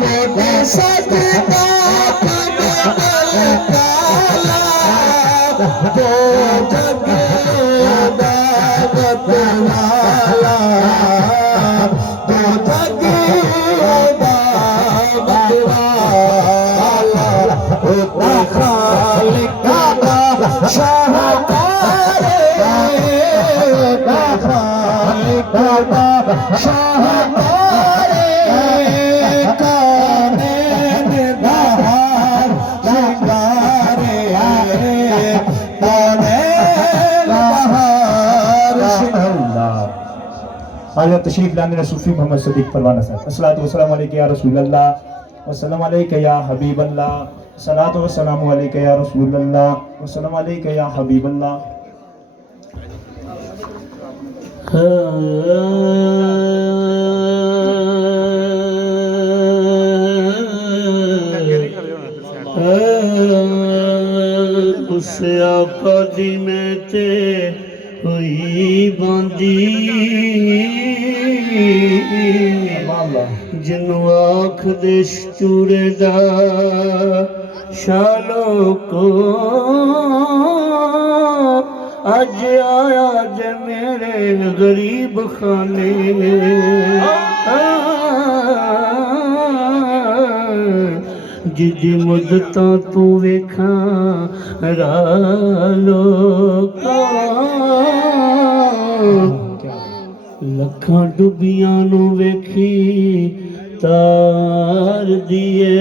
मोदी सजदा काला वो जग दावत वाला वो जग दावत वाला वो खालिक का शाहकार खालिक का शाहकार कानैन बहार शिंगारे कानैन बहार शिंगार। आजा तशरीफ लाने सूफी मोहम्मद सदीक परवाना साहब। अस्सलातु वस्सलामु अलैका या रसूलल्लाह वस्सलामु अलैका या हबीबल्लाह सलातु वस्सलामु अलैका या रसूलल्लाह वस्सलामु अलैका या हबीबल्लाह। उस आका दी मैं ते हुई बांदी जिन्नू आख दे चूड़े दा शालो को अज आया जे मेरे गरीब खाने जिदी मुद्दत तू वेखा रालो लखां डुबियां नू वेखी तार दिए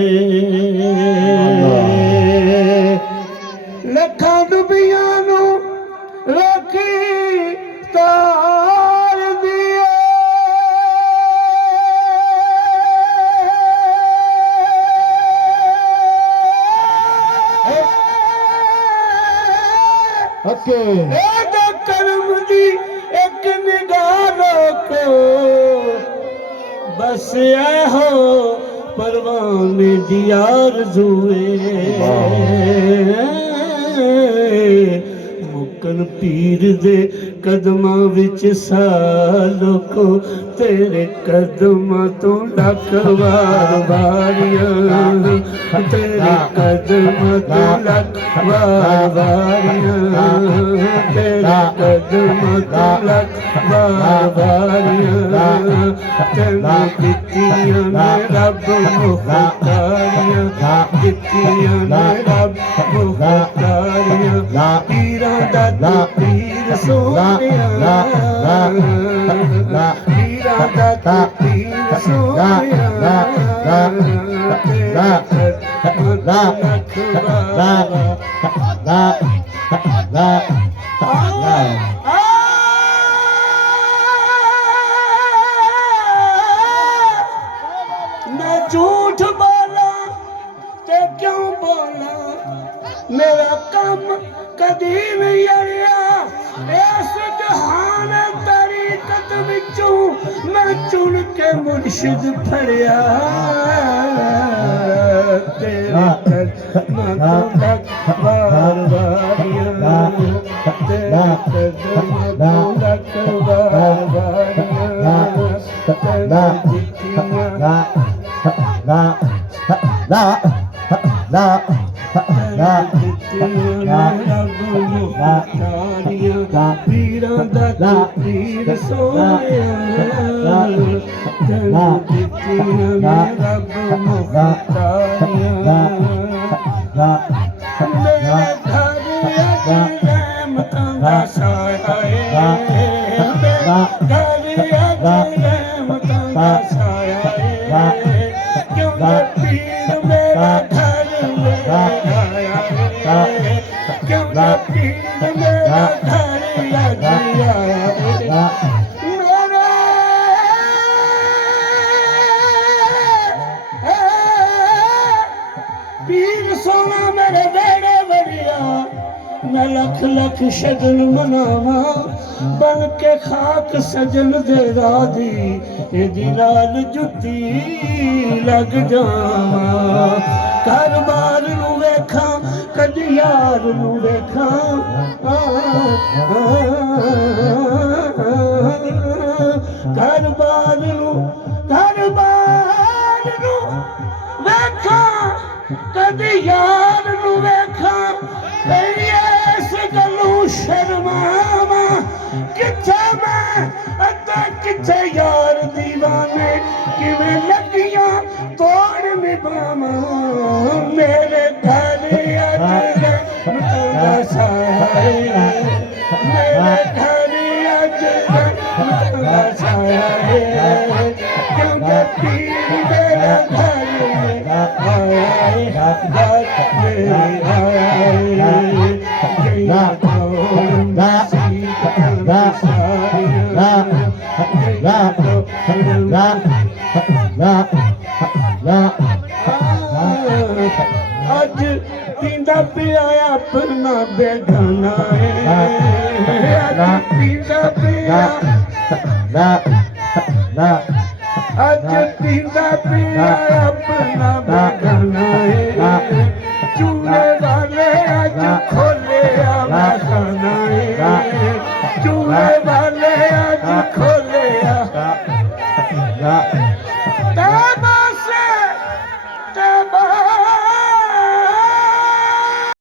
लखां डुबियां नू वेखी तार दिए करम दी एक निगाह को बस ऐ हो परवाने दी आरज़ूए मुकन पीर दे कदमां विच सालो को तेरे कदमां तो लख वार वारियां तेरे कदमां तो लख वार वारियां तेरे कदमां तो लख वार वारियां तेरे दित्तियां ने रब मुख्तारियां दित्तियां ने रब मुख्तारियां पीरां दा तू पीर सोनिया पीरां दा तू पीर सोनिया मैं झूठ बोला ते क्यों बोला मेरा काम कदी नहीं अड़िया इस जहान तरीकत विचों मैं चुन के मुर्शिद फड़िया तेरे कदमां तो लख वार वारियां तेरे कदमां तो लख वार वारियां तेरे जितियां पीरां दा तू पीर सोनिया दित्तियां रब मुख्तारियां मेरे घर अज रहमतां दा साया मेरे घर अज रहमतां दा साया क्यों ना पीर मेरा घर ले आया क्यों ना पीर मेरा घर लग आया पीर सोना मेरे बेड़े बढ़िया मैं लख लख शगन मनावा बन के खाक सजन दे राधी एदी लाल जुत्ती लग जावा घर बार नू वेखा कदी यार नू वेखा घर बार नू यार नू वेखा मेरी इस गलों शर्मावा किथे मैं अता किथे यार दीवाने किवें लगियां तोड़ निभावा मेरे घर अज मुतला साया मेरे घर अज मुतला साया क्योंकि पीर मेरा घर आया अज पींदा पिया अपना बेगाना अज पींदा पिया अज पींदा पिया अपना बेगाना चूहे वाले अज खोले खाना चूहे वाले अज खोले